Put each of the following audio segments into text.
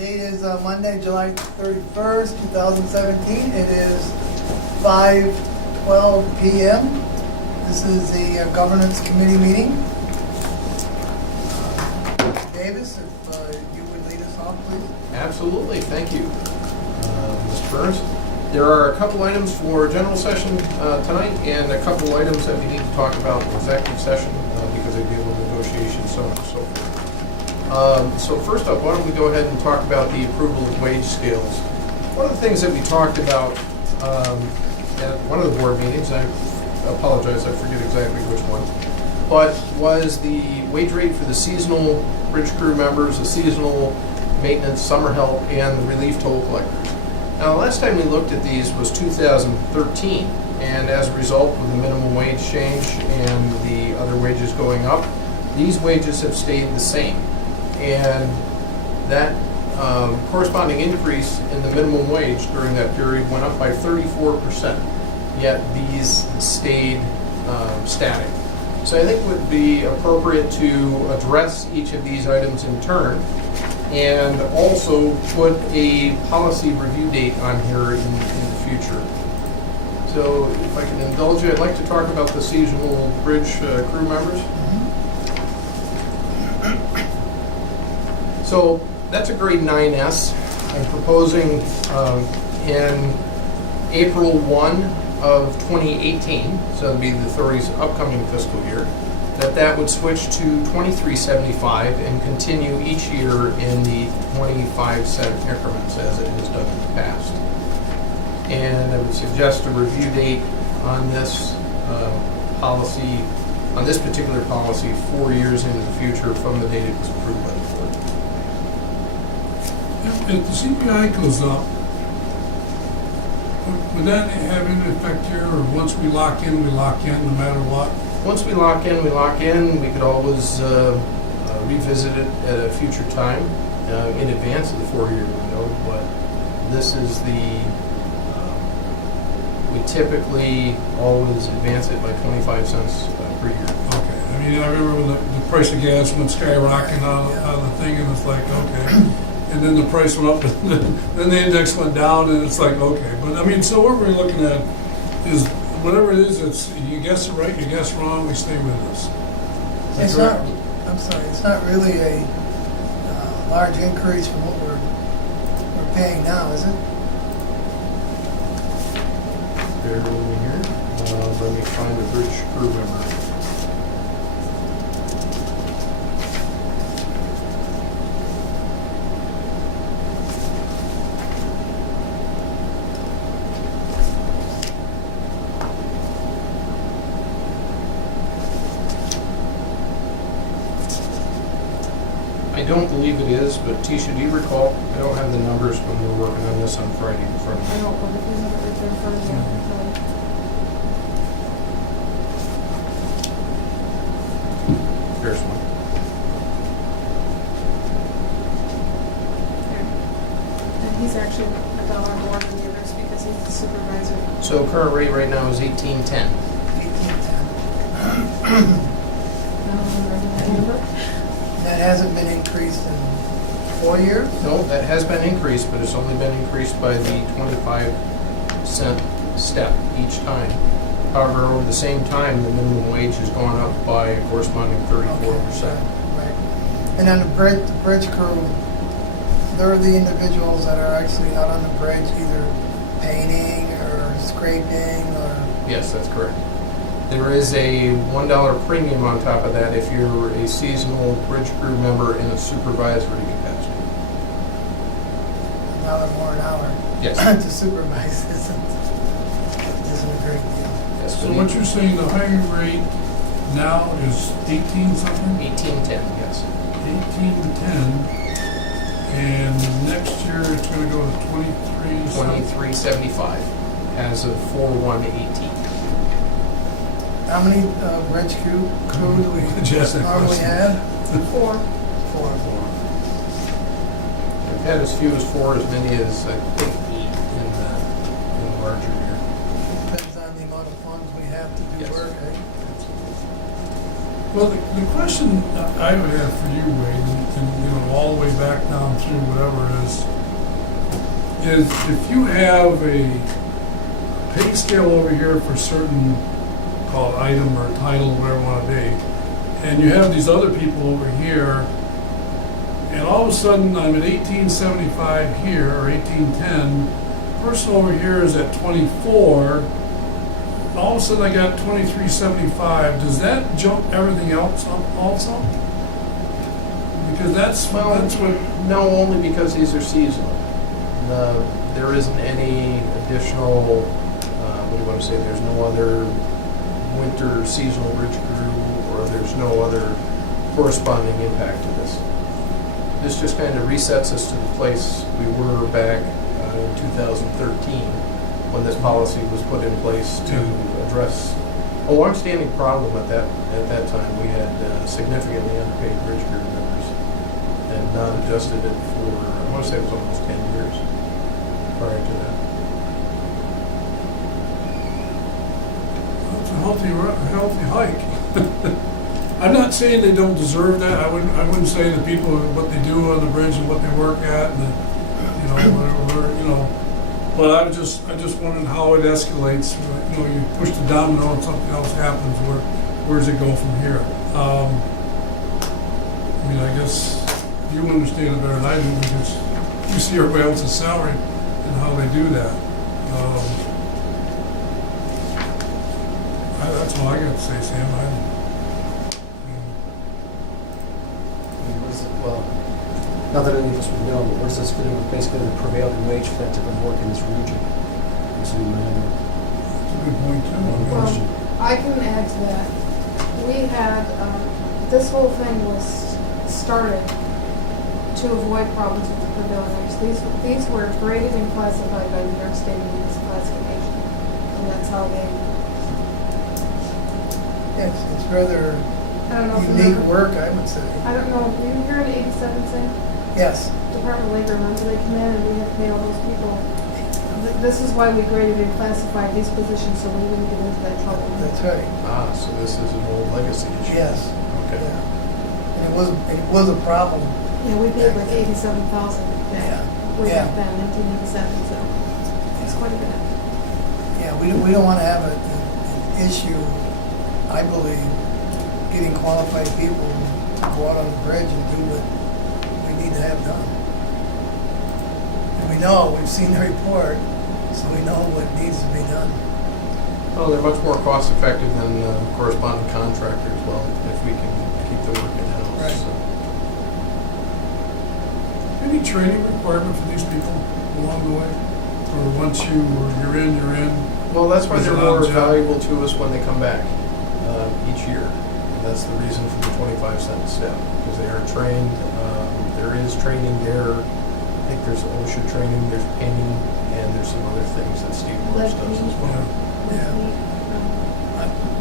Date is Monday, July 31st, 2017. It is 5:12 p.m. This is the Governance Committee meeting. Davis, if you would lead us off, please. Absolutely, thank you, Mr. Burns. There are a couple items for general session tonight and a couple items that we need to talk about in executive session because they deal with negotiations, so on and so forth. So first up, why don't we go ahead and talk about the approval of wage scales. One of the things that we talked about at one of the board meetings, I apologize, I forget exactly which one, but was the wage rate for the seasonal bridge crew members, the seasonal maintenance, summer help, and the relief toll collectors. Now, the last time we looked at these was 2013, and as a result of the minimum wage change and the other wages going up, these wages have stayed the same. And that corresponding increase in the minimum wage during that period went up by 34%, yet these stayed static. So I think it would be appropriate to address each of these items in turn and also put a policy review date on here in the future. So if I can indulge you, I'd like to talk about the seasonal bridge crew members. So that's a grade 9S. I'm proposing in April 1 of 2018, so that'd be the authority's upcoming fiscal year, that would switch to $23.75 and continue each year in the 25-cent increments as it has done in the past. And I would suggest a review date on this policy, on this particular policy, 4 years into the future from the date it was approved by the board. If the CPI goes up, would that have any effect here, or once we lock in, no matter what? Once we lock in, we lock in. We could always revisit it at a future time in advance of the 4-year window, but this is we typically always advance it by 25 cents per year. Okay. I mean, I remember when the price of gas went skyrocketing out of the thing, and it's like, okay. And then the price went up, and then the index went down, and it's like, okay. But I mean, so what we're looking at is whatever it is, it's you guess it right, you guess wrong, we stay with this. It's not. I'm sorry. It's not really a large increase from what we're paying now, is it? Bear with me here. Let me find a bridge crew member. I don't believe it is, but Tisha, do you recall? I don't have the numbers when we were working on this on Friday in front of me. I don't know if you have it right there in front of you. I can tell you. Here's one. Here. And he's actually $1 more than the others because he's the supervisor. So current rate right now is $18.10. 1810. That hasn't been increased in 4 years? No, that has been increased, but it's only been increased by the 25-cent step each time. However, over the same time, the minimum wage has gone up by a corresponding 34%. Okay, right. And then the bridge crew, they're the individuals that are actually out on the bridge, either painting or scraping or... Yes, that's correct. There is a $1 premium on top of that if you're a seasonal bridge crew member in a supervisory capacity. $1 more an hour. Yes. To supervise isn't a great deal. Yes, So what you're saying, the hiring rate now is 18 something? 1810, yes. 1810, and next year it's going to go to 23 something. 23.75 as of 4/1/18. How many bridge crew do we Just that normally question. have? 4. Four. We've had as few as 4, as many as I think 8 in the larger year. Depends on the amount of funds we have to do Yes. work, eh? Well, the question I would have for you, Wade, and all the way back down through whatever it is if you have a pay scale over here for certain, call it item or title, whatever you want to be, and you have these other people over here, and all of a sudden I'm at 1875 here, or 1810, the person over here is at 24, all of a sudden I got 2375. Does that jump everything else up also? Because that's what. No, only because these are seasonal. There isn't any additional, what do you want to say, there's no other winter seasonal bridge crew, or there's no other corresponding impact to this. This just kind of resets us to the place we were back in 2013, when this policy was put in place to address a long-standing problem at that time. We had significantly underpaid bridge crew members and not adjusted it for, I want to say it was almost 10 years prior to that. It's a healthy hike. I'm not saying they don't deserve that. I wouldn't say the people, what they do on the bridge and what they work at, and whatever. But I just wondering how it escalates. You push the domino and something else happens. Where does it go from here? I guess you understand it better than I do, because you see everybody else's salary and how they do that. That's all I got to say, Sam. Well, not that any of us would know, but what does this fit in with basically the prevailing wage for that type of work in this region? That's a good point, too. Well, I can add to that. We had, this whole thing was started to avoid problems with the prevailing wage. These were graded and classified by New York State Units Classification, and that's how they. It's rather I don't know. unique work, I would say. I don't know. Were you here in '87, Sam? Yes. Department of Labor, remember they come in and we had to pay all those people. This is why we graded and classified these positions, so we wouldn't get into that trouble. That's right. So this is an old legacy issue. Yes. Okay. Yeah. And it was a problem. Yeah, we paid like 87,000 Yeah. way Yeah. back then, 1987, so it's quite a bit. Yeah, we don't want to have an issue, I believe, getting qualified people to go out on the bridge and do what we need to have done. And we've seen the report, so we know what needs to be done. Well, they're much more cost effective than corresponding contractors. Well, if we can keep the work in-house. Right. So. Any training requirement for these people along the way? Or once you're in? Well, that's why Is they're it more on job? valuable to us when they come back each year. And that's the reason for the 25-cent step, because they are trained. There is training there. I think there's OSHA training, there's painting, and there's some other things that Steve Morris does as well.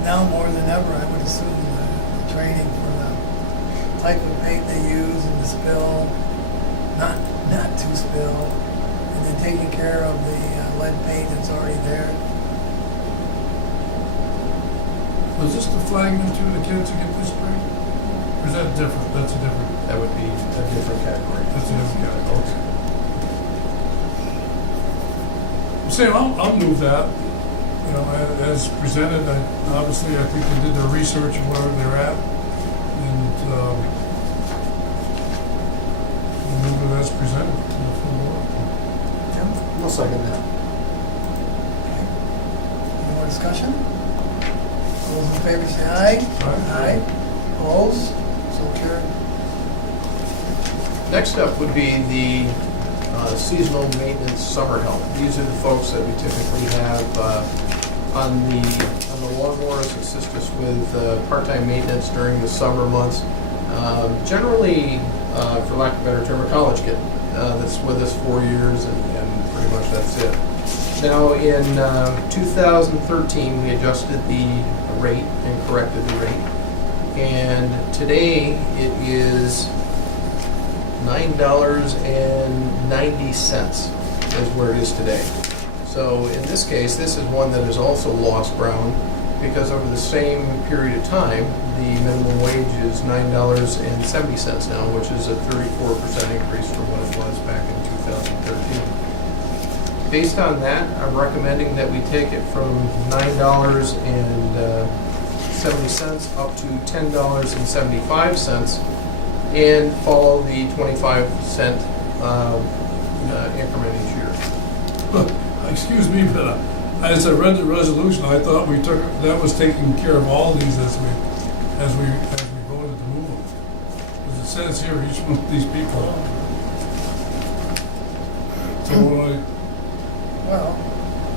Now more than ever, I would assume the training for the type of paint they use and the spill, not to spill, and then taking care of the lead paint that's already there. Was this the flagging to the kids to get this grade? Or is that different? That's a different. That would be a different category. That's a different category. Okay. Sam, I'll move that. As presented. Obviously, I think they did their research of where they're at, and we'll move it as presented to the full board. Jim? I'll second that. Any more discussion? All those in favor say aye. Aye. Opposed? So carried. Next up would be the seasonal maintenance summer help. These are the folks that we typically have on the lawnmowers, assist us with part-time maintenance during the summer months. Generally, for lack of a better term, a college kid that's with us 4 years, and pretty much that's it. Now, in 2013, we adjusted the rate and corrected the rate, and today it is $9.90 is where it is today. So in this case, this is one that has also lost ground. because over the same period of time, the minimum wage is $9.70 now, which is a 34% increase from what it was back in 2013. Based on that, I'm recommending that we take it from $9.70 up to $10.75 and follow the 25-cent increment each year. Excuse me, but as I read the resolution, I thought that was taking care of all these as we voted to move them. As it says here, each one of these people. So Well,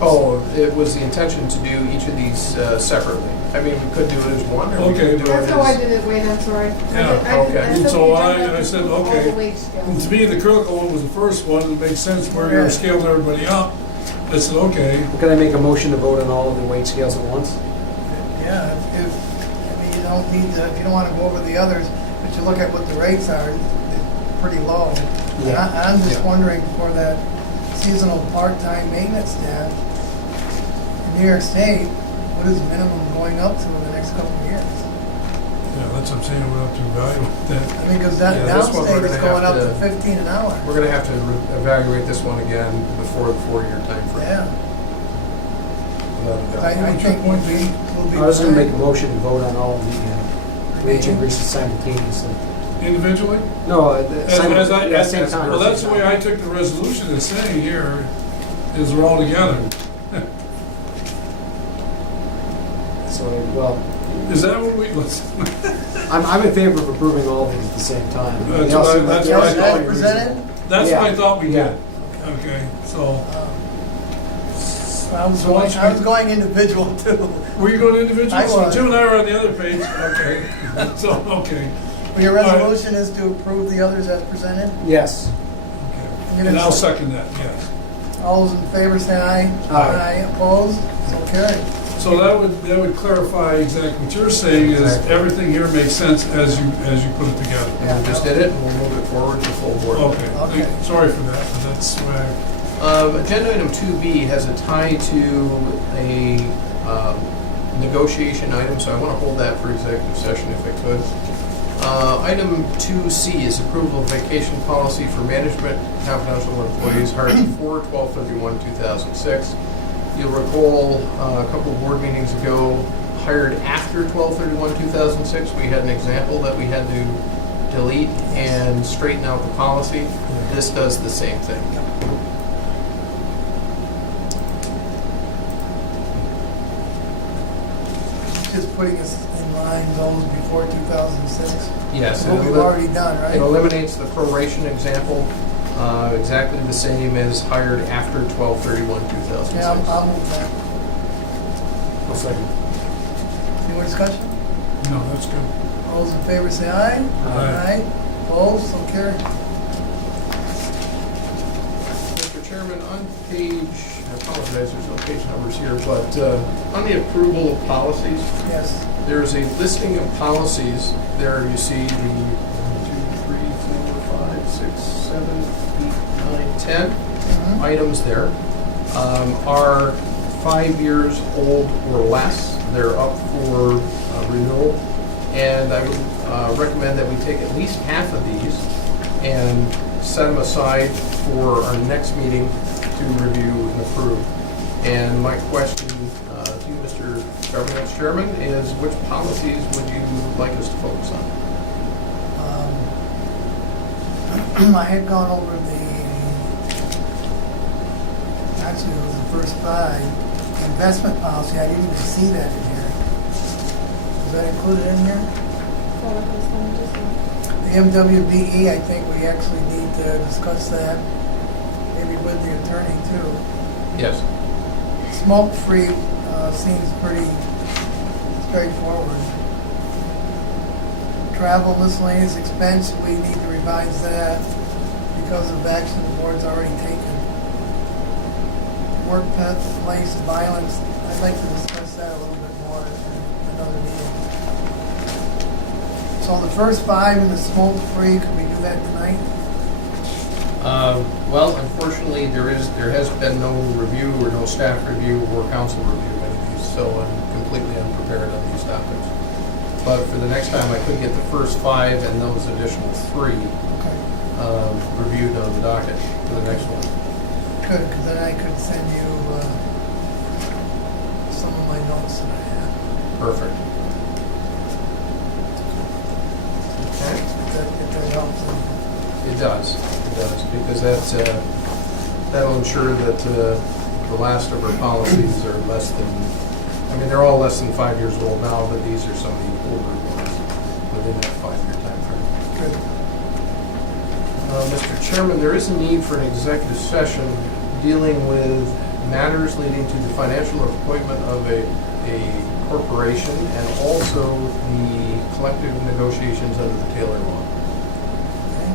Oh, it was the intention to do each of these separately. I mean, we could do it as one, or we Okay, could do it That's how I as... did it, Wayne, I'm sorry. Yeah, okay. And so I said, All the okay. wage And scales. to me, the critical one was the first one. It makes sense where you're scaling everybody up. I said, okay. Can I make a motion to vote on all of the wage scales at once? yeah, I mean, you don't need to, you don't want to go over the others, but you look at what the rates are, it's pretty low. And Yeah. I'm just Yeah. wondering for that seasonal part-time maintenance staff in New York State, what is minimum going up to in the next couple of years? Yeah, that's what I'm saying. We'll have to evaluate that. I mean, because that Yeah, this one we're downstate is gonna going up have to to- 15 an hour. We're going to have to evaluate this one again before the 4-year time frame. Yeah, Without a doubt. I think we'll be I was gonna make a behind. motion to vote on all of the wage increases simultaneously. Individually? No, As I, at the same time. well, that's the way I took the resolution as saying here, is they're all together. So, well, Is that what we, let's, I'm in favor of approving all of these at the same time. That's The what I- other- that's the what I other thought. is Presented? reasonable. that's what I Yeah. thought we Yeah. did. Okay, so, I was So why going, don't I you- was going individual too. were you going individual? I So was. Jim and I are on the other page, okay. So, okay. Well, your All right. resolution is to approve the others as presented? Yes. Okay. And I'll second that, yes. All those in favor say aye. Aye. Opposed? So carried. So that would clarify exactly what you're saying is Exactly. everything here makes sense as you put it together. And we just did it, and we'll move it forward to full board. Okay, Okay. sorry for that, but that's why, Agenda item 2B has a tie to a negotiation item, so I want to hold that for executive session if I could. Item 2C is approval of vacation policy for management confidential employees hired before 12/31/2006. You'll recall a couple of board meetings ago, hired after 12/31/2006, we had an example that we had to delete and straighten out the policy. This does the same thing. Just putting us in line those before 2006. Yes. What we've already done, right? It eliminates the proration example, exactly the same as hired after 12/31/2006. Yeah, I'll move that. I'll second. Any more discussion? no, that's good. All those in favor say aye. Aye. Opposed? So carried. Mr. Chairman, on page, I apologize, there's no page numbers here, but on the approval of policies, Yes. there's a listing of policies. There you see the 1, 2, 3, 4, 5, 6, 7, 8, 9, 10 Mhm. items there are 5 years old or less. They're up for renewal. And I would recommend that we take at least half of these and set them aside for our next meeting to review and approve. And my question to you, Mr. Governance Chairman, is which policies would you like us to focus on? I had gone over actually it was the first 5, investment policy, I didn't even see that in here. Is that included in here? So I was gonna just, The MWBE, I think we actually need to discuss that, maybe with the attorney too. Yes. Smoke-free seems pretty straightforward. Travel miscellaneous expense, we need to revise that because of action the board's already taken. Workplace violence, I'd like to discuss that a little bit more in another meeting. So the first 5 in the smoke-free, could we do that tonight? Well, unfortunately, there has been no review or no staff review or council review of any of these so I'm completely unprepared on these topics. But for the next time, I could get the first 5 and those additional 3 Okay, reviewed on the docket for the next one. good, because then I could send you some of my notes that I have. Perfect. Okay. If that helps. It does, because that'll ensure that the last of our policies are less than, I mean, they're all less than 5 years old now, but these are some of the older ones within that 5-year time frame. Good. Mr. Chairman, there is a need for an executive session dealing with matters leading to the financial appointment of a corporation and also the collective negotiations under the Taylor law. Okay.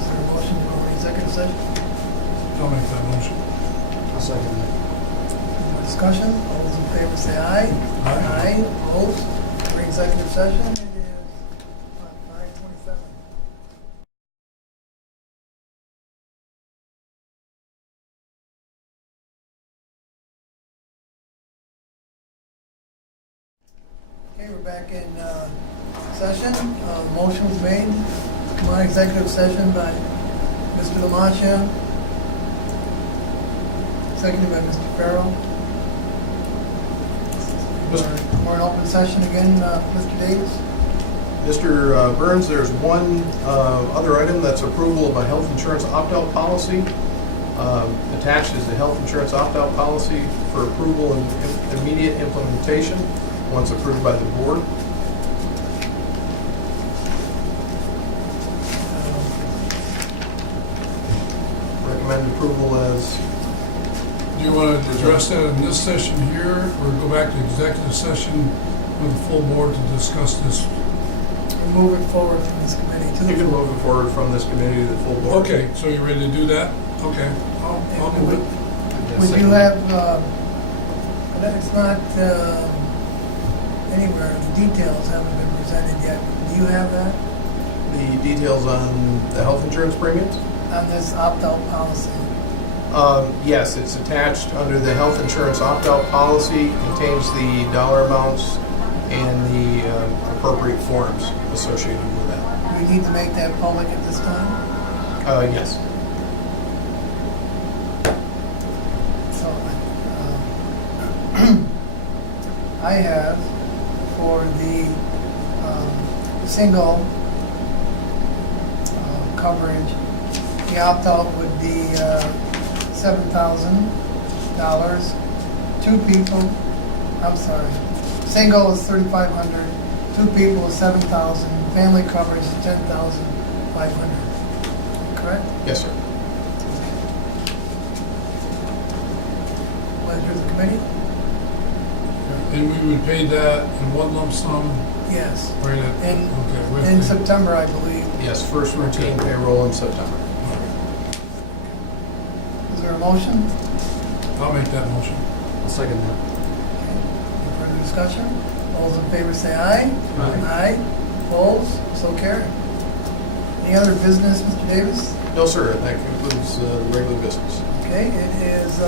Is there a motion to go into executive session? I'll make that motion. I'll second that. Any more discussion? All those in favor say aye. Aye. Opposed? For executive session, it is 5:27. Okay, we're back in session. Motion was made. Come on, executive session by Mr. Lamantia. Seconded by Mr. Farrell. We're in open session again, Mr. Davis. Mr. Burns, there's one other item, that's approval of a health insurance opt-out policy. Attached is the health insurance opt-out policy for approval and immediate implementation, once approved by the board. Recommend approval as, Do you want to address that in this session here, or go back to executive session with the full board to discuss this? We'll move it forward from this committee to the you can floor. move it forward from this committee to the full board. Okay, so you're ready to do that? Okay, I'll move it. Would you have, it's not anywhere, the details haven't been presented yet. Do you have that The details on the health insurance premiums? on this opt-out policy? Yes, it's attached under the health insurance opt-out policy, contains the dollar amounts and the appropriate forms associated with that. Do we need to make that public at this time? Yes. So, I have for the single coverage, the opt-out would be $7,000. 2 people, I'm sorry, single is $3,500, 2 people is $7,000, family coverage is $10,500. Correct? Yes, sir. Pleasure of the committee? And we would pay that in one lump sum, Yes. right at, In- okay. with In the- September, I believe. Yes, first routine payroll in September. Is there a motion? I'll make that motion. I'll second that. Okay. Any further discussion? All those in favor say aye. Aye. Aye. Opposed? So carried. Any other business, Mr. Davis? No, sir, that concludes the regular business. Okay, it is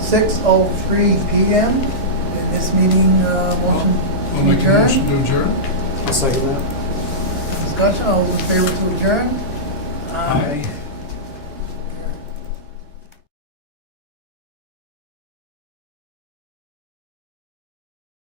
6:03 PM. In this meeting, motion I'll to make a motion adjourn. to adjourn. I'll second that. Discussion, all those in favor to adjourn? Aye.